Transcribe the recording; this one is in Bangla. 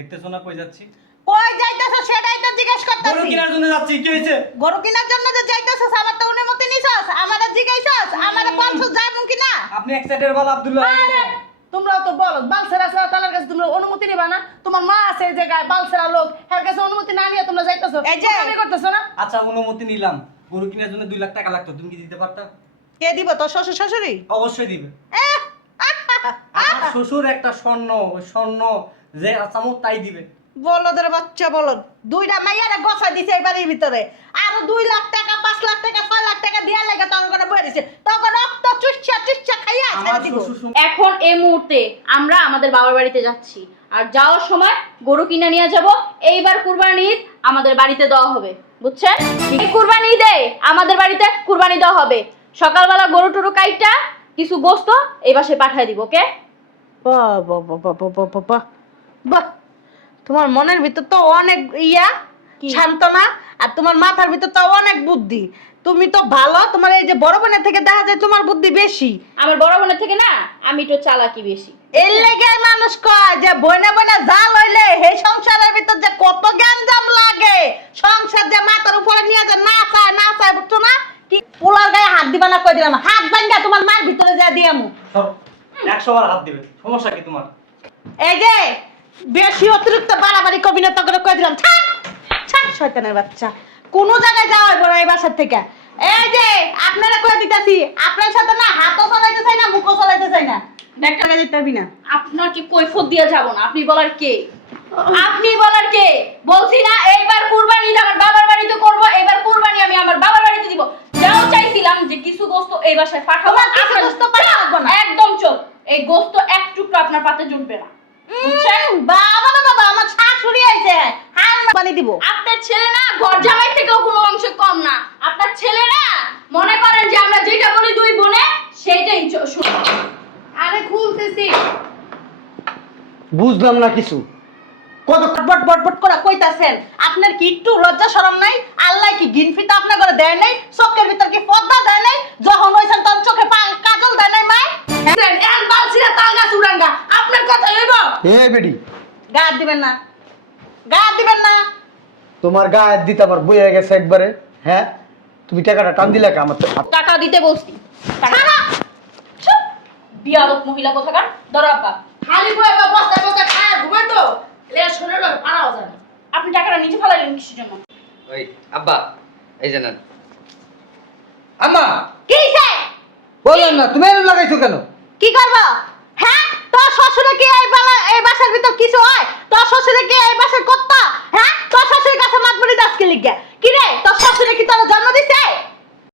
দেখতেছো না কই যাচ্ছি? কই যাইতেছ সেটাই তো জিজ্ঞেস করতেছি। গরু কেনার জন্য যাচ্ছি, কি হইছে? গরু কেনার জন্য যে যাইতেছ আমার তো অনুমতি নিছস, আমারে জিজ্ঞাসছস, আমারে বলছস যাইবো কি না? আপনি এক সাইডের বল আব্দুল্লাহ। আরে তোমরাও তো বলো বালসেরা ছাড়া তালার কাছে তোমরা অনুমতি নিবা না? তোমার মা আছে এই জায়গায় বালসেরা লোক, এর কাছে অনুমতি না নিয়ে তোমরা যাইতেছো, এই যে তুমি করতেছো না? আচ্ছা অনুমতি নিলাম, গরু কেনার জন্য 2 লাখ টাকা লাগতো, তুমি কি দিতে পারতা? কে দিব, তোর শ্বশুর শাশুড়ি? অবশ্যই দিবে। আমার শ্বশুর একটা স্বর্ণ, ওই স্বর্ণ যে আসামো তাই দিবে। বলদের বাচ্চা বলদ, দুইটা মাইয়ারে গছা দিছে এই বাড়ির ভিতরে, আর 2 লাখ টাকা 5 লাখ টাকা 6 লাখ টাকা দিয়া লাগা তোর করে বয়ে দিছে, তোর রক্ত চুচ্ছা চুচ্ছা খাইয়া ছেড়ে আমার দিব। শ্বশুর এখন এই মুহূর্তে আমরা আমাদের বাবার বাড়িতে যাচ্ছি, আর যাওয়ার সময় গরু কিনে নিয়ে যাব। এইবার কুরবানি ঈদ আমাদের বাড়িতে দেওয়া হবে, বুঝছেন? এই কুরবানি ঈদে আমাদের বাড়িতে কুরবানি দেওয়া হবে। সকালবেলা গরু টরু কাইটা কিছু গোস্ত এই বাসায় পাঠিয়ে দিব, ওকে? বাহ বাহ বাহ বাহ বাহ বাহ বাহ বাহ, তোমার মনের ভিতর তো অনেক শান্তনা, আর তোমার মাথার ভিতর তো অনেক বুদ্ধি। তুমি তো ভালো, তোমার এই যে বড় বোনের থেকে দেখা যায় তোমার বুদ্ধি বেশি। আমার বড় বোনের থেকে না আমি একটু চালাকি বেশি। এর লেগে মানুষ কয় যে বইনা বইনা জাল হইলে এই সংসারের ভিতর যে কত গ্যাঞ্জাম লাগে, সংসার যে মাথার উপরে নিয়ে যে না চায় বুঝছো না? কি পোলার গায়ে হাত দিবা না, কই দিলাম হাত ভাঙ্গা তোমার মার ভিতরে যা দিয়ামু। সব 100 বার হাত দিবে, সমস্যা কি তোমার? এই যে বেশি অতিরিক্ত বাড়াবাড়ি কবি না, তোকে কই দিলাম ছাড় ছাড়, শয়তানের বাচ্চা। কোন জায়গায় যাওয়া হইব না এই বাসার থেকে। এই যে আপনারা কই দিতাছি, আপনার সাথে না হাতও চলাইতে চাই না, মুখও চলাইতে চাই না, একটা জায়গায় যেতে পারবি না। আপনার কি কৈফিয়ত দিয়ে যাব না? আপনি বলার কে? আপনি বলার কে? বলছি না এইবার কুরবানি ঈদ আমার বাবার বাড়িতে করব, এবার কুরবানি আমি আমার বাবার বাড়িতে দিব। যাও চাইছিলাম যে কিছু গোস্ত এই বাসায় পাঠাবো, তোমার কিছু গোস্ত পাঠাবো না। একদম চোখ, এই গোস্ত এক টুকরো আপনার পাতে জুটবে না, বুঝছেন? বাবা না বাবা, আমার শাশুড়ি আইছে, হান পানি দিব। আপনার ছেলে না ঘর জামাই থেকেও কোনো অংশ কম না। আপনার ছেলে না মনে করেন যে আমরা যেটা বলি দুই বোনে সেইটাই শুনে। আরে খুলতেছি। বুঝলাম না কিছু। কত বটবট বটবট করে কইতাছেন, আপনার কি একটু লজ্জা শরম নাই? আল্লাহ কি গিনফিতা আপনার করে দেয় নাই? চোখের ভিতর কি পর্দা দেয় নাই? যখন হইছেন তখন চোখে কাজল দেয় নাই মাই? এর বালসিরা তাল গাছ উড়াঙ্গা, আপনার কথা হইব? এ বেডি, গা হাত দিবেন না, গা হাত দিবেন না। তোমার গায়ে দিতে আমার বই হয়ে গেছে একবারে। হ্যাঁ, তুমি টাকাটা টান দিলে কে আমার তো? টাকা দিতে বলছি। টাকা চুপ, বিয়াদব মহিলা কোথাকার। ধরো আব্বা, খালি বই বা বস্তা বস্তা খায় ঘুমাই তো এ শরীর পারাও জানে। আপনি টাকাটা নিচে ফেলাইলেন কিসের জন্য? ওই আব্বা, এই জানেন আম্মা কি হইছে? বললেন না, তুমি এরকম লাগাইছো কেন? কি করব? হ্যাঁ, তোর শ্বশুরে কি এই বাসার ভিতর কিছু হয়? তোর শ্বশুরে কি এই বাসার কর্তা? হ্যাঁ, তোর শ্বশুরের কাছে মাতবরি দাসকে লিখে